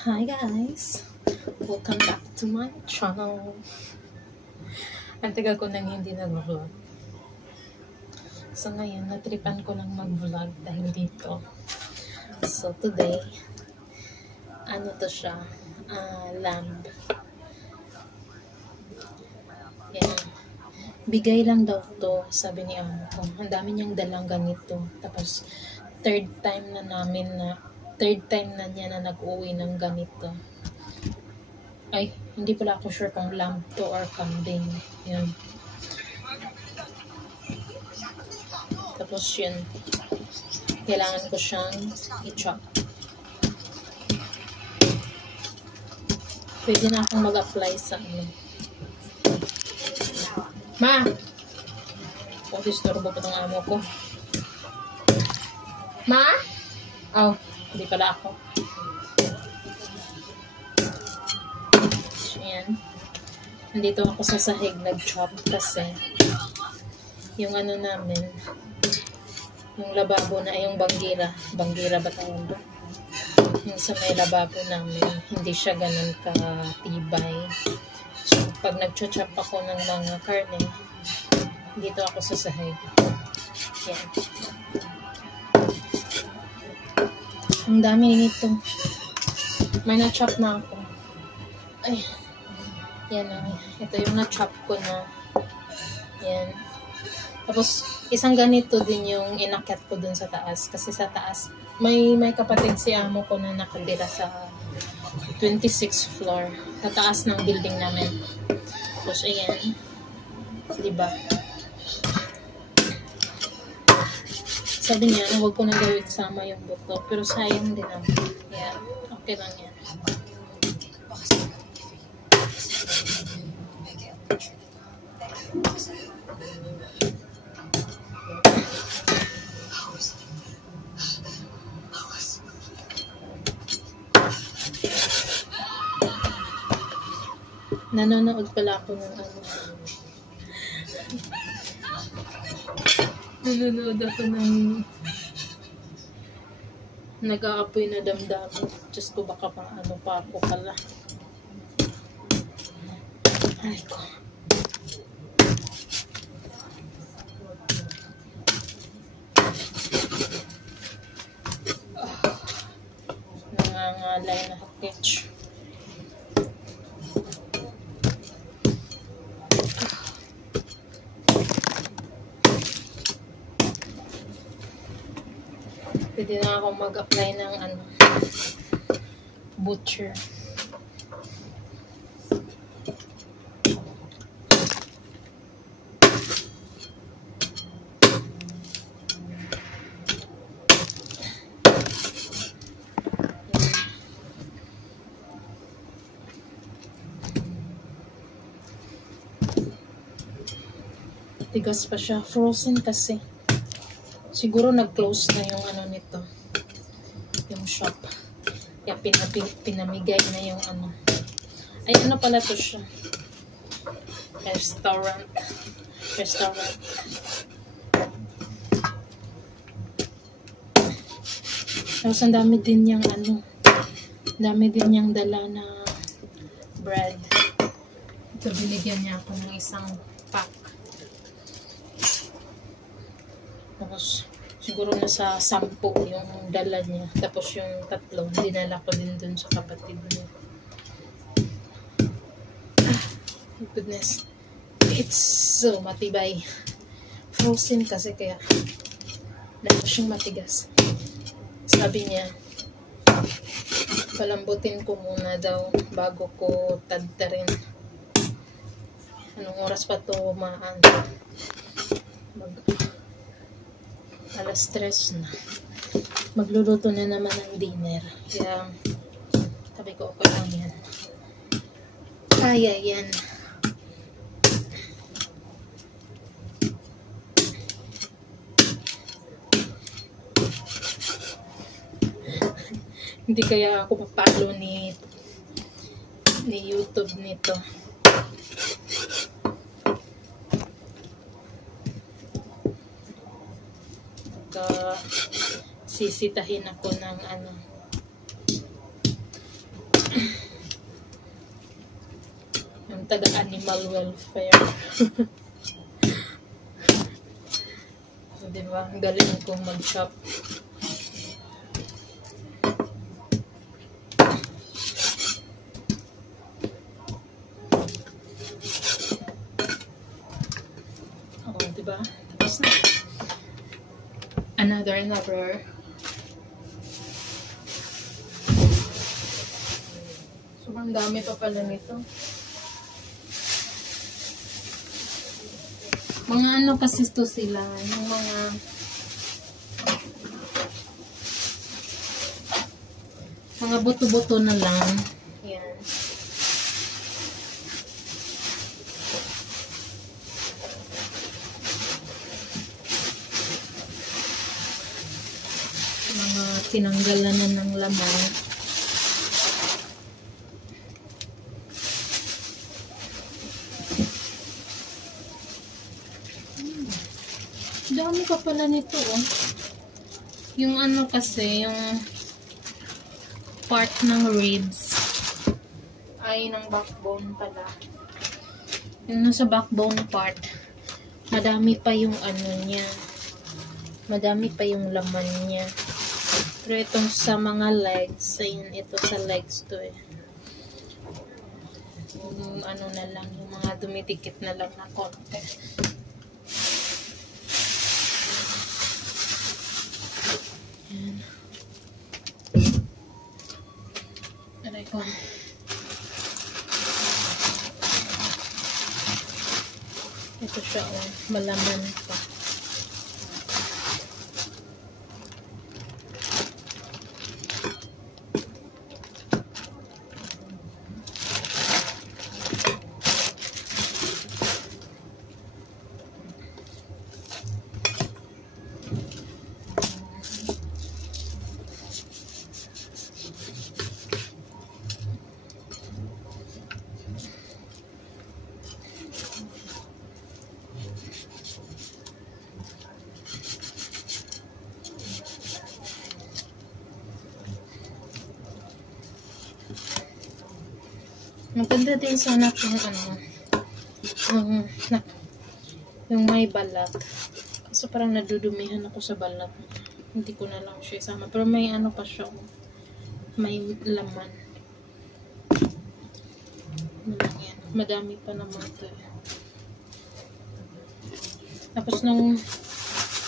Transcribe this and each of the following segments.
Hi guys! Welcome back to my channel. Ang tagal ko nang hindi nag-vlog. So ngayon, natripan ko lang mag-vlog dahil dito. So today, ano to siya? Lamb. Yan. Bigay lang daw to, sabi ni amo ko. Ang dami niyang dalang ganito. Tapos, third time na niya na nag-uwi ng ganito. Ay, hindi pala ako sure kung lamb to or kambing. Yan. Tapos yun, kailangan ko siyang i-chop. Pwede na akong mag-apply sa ano. Ma! Oh, disturbo pa tong amo ko. Ma? Oh, hindi pala ako. So, yan. Nandito ako sa sahig nag-chop kasi yung ano namin, yung lababo na, yung bangira ba tawag doon? Yung sa may lababo namin, hindi siya ganun ka-tibay. So, pag nag-chop ako ng mga karne, dito ako sa sahig. Yan. Ang dami nito. May na-chop na ako. Ay. Yan na. Ito yung na-chop ko na. Yan. Tapos, isang ganito din yung inakyat ko dun sa taas. Kasi sa taas, may kapatid si amo ko na nakatira sa 26th floor. Sa taas ng building namin. Tapos, ayan. Diba? Sabi niya, huwag ko na gawin sama yung buto. Pero sayang din naman. Yeah, okay lang yan. Nanonood pala ako ng ano. Nanonood ako ng nag-aapoy na damdamin. Diyos ko, baka pa ano pa ako pala. Ay ko. Nangangalay na hakich. Pwede na ako mag-apply ng ano, butcher. Tigas pa siya. Frozen kasi. Siguro nag-close na yung ano nito. Yung shop. Kaya pinamigay na yung ano. Ay, ano pala to siya? Restaurant. Tapos ang dami din yung ano. Dami din yung dala na bread. Ito, binigyan niya ako ng isang pack. Tapos, siguro nasa 10 yung dala niya. Tapos yung 3, dinala ko din dun sa kapatid niya. Goodness. It's so matibay. Frozen kasi kaya lalo siyang matigas. Sabi niya, palambutin ko muna daw bago ko tadtarin. Anong oras pa to alas 3 na. Magluluto na naman ng dinner. Kaya, sabi ko, okay lang yan. Kaya yan. Hindi kaya ako papalo ni YouTube nito. Sisitahin ako ng ano, taga-animal welfare. So, diba? Ang galing kong mag-chop. Oh, diba? Tapos na. Another. Sobrang dami pa pala nito. Mga ano kasi to sila, yung mga buto-buto na lang. Yan. Mga tinanggalan na ng laman. Dami ka pala nito, oh. Yung ano kasi, yung part ng ribs ay ng backbone pala. Yung nasa backbone part, madami pa yung ano niya. Madami pa yung laman niya. Pero itong sa mga legs, ayun, ito sa legs to eh. Yung ano na lang, yung mga dumidikit na lang na konti. Ayan. Aray ko. Ito siya, oh, malaman pa. Maganda din sana kung ano, yung may balat. Kasi parang nadudumihan ako sa balat. Hindi ko na lang siya isama. Pero may ano pa siya, may laman. Yan. Madami pa naman ito. Tapos nung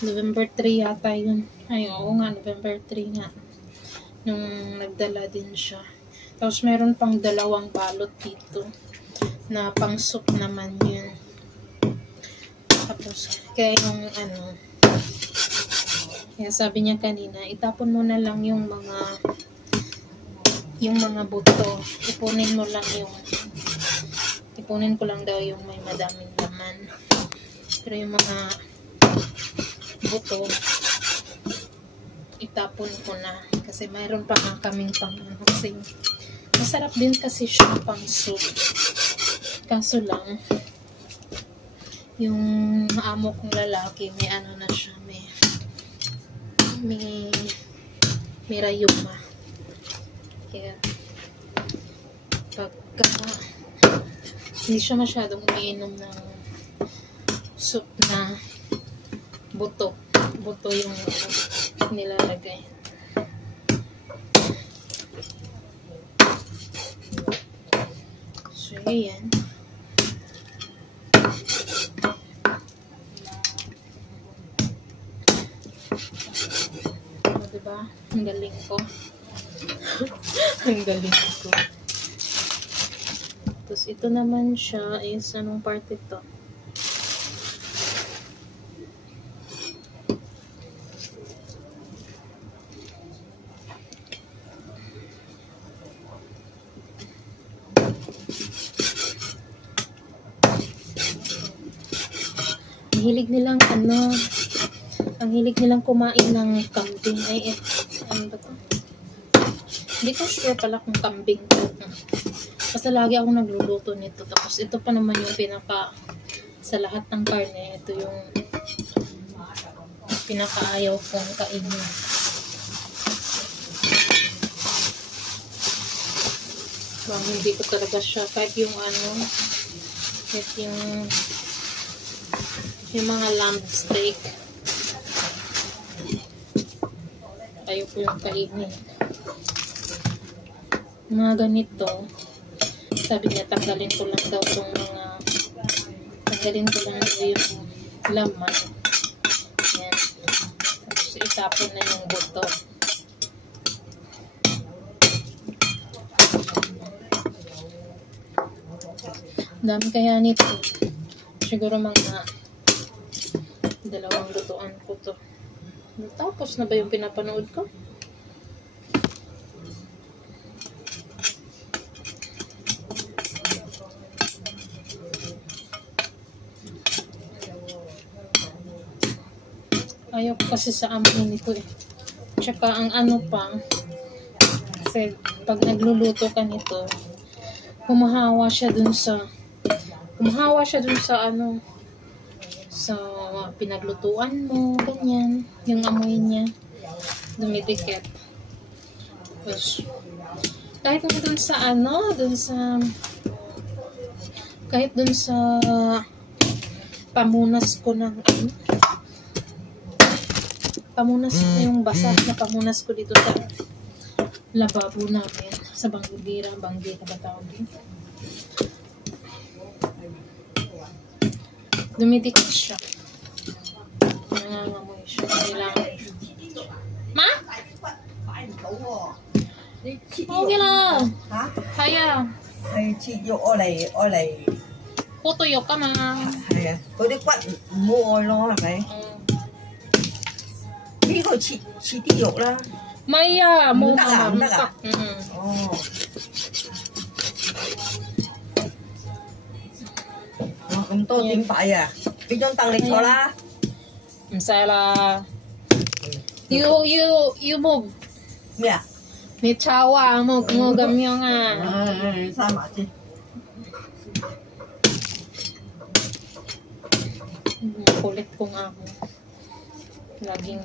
November 3 yata yun. Ay, oo nga, November 3 nga. Nung nagdala din siya. Tapos meron pang 2 balot dito na pang soup naman yun. Tapos kaya yung ano, kaya sabi niya kanina, itapon mo na lang yung mga buto. Ipunin ko lang daw yung may madaming laman. Pero yung mga buto, itapon ko na. Kasi mayroon pa nga kaming pang kasi masarap din kasi siya pang soup. Kaso lang, yung amo kong lalaki, may ano na siya, may rayuma. Kaya, pagka hindi siya masyadong umiinom ng soup na buto yung nilalagay. So, yan. O, diba? Ang galing ko. Ang galing ko. Tapos, ito naman siya is, anong part ito? Ang hilig nilang kumain ng kambing. Ay, ano ba to? Hindi ko sure pala kung kambing to. Basta lagi ako nagluluto nito. Tapos ito pa naman yung sa lahat ng karne, ito yung pinakaayaw kong kainin. Hindi ko talaga siya, kahit yung ano, yung mga lamb steak. Tayo po yung kainin. Mga ganito. Sabi niya, tanggalin ko lang daw yung laman. Yan. Tapos itapon na yung buto. Dami kaya nito. Siguro mga 2 lutuan ko to. Tapos na ba yung pinapanood ko? Ayaw ko kasi sa amoy nito eh. Tsaka ang ano pa, kasi pag nagluluto ka nito, humahawa siya dun sa ano, sa pinaglutuan mo, ganyan. Yung amoy niya, dumidikit. Tapos, kahit dun sa ano, kahit dun sa pamunas ko ng ano, pamunas ko yung basa na pamunas ko dito sa lababo namin. Sa banggira ba tawag din? Dumidikit siya. Nangangamoy siya. Kailangan. Ma? Okay lang. Hả? Kaya. Thì chị dụ ô này Putuyok ka ma. hay à? Có đi quặn mua lo là cái cái của chị đi dụ là Maya, mo Ndak ah, ndak ah. oh咁多點擺啊？俾張凳你坐啦。唔使啦。You move. 咩啊？你抄啊，冇咁樣啊。閂埋先。Kulit kong ako. Laging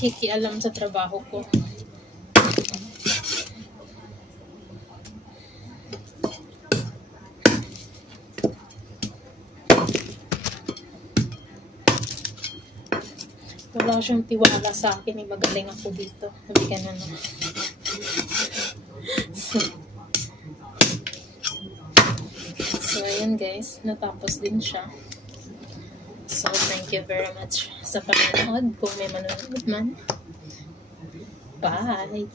kikialam sa trabaho ko. Wala siyang tiwala sa akin. Magaling ako dito. Sabi ka na naman. So, ayan guys. Natapos din siya. So, thank you very much sa panonood. Kung may manonood man. Bye!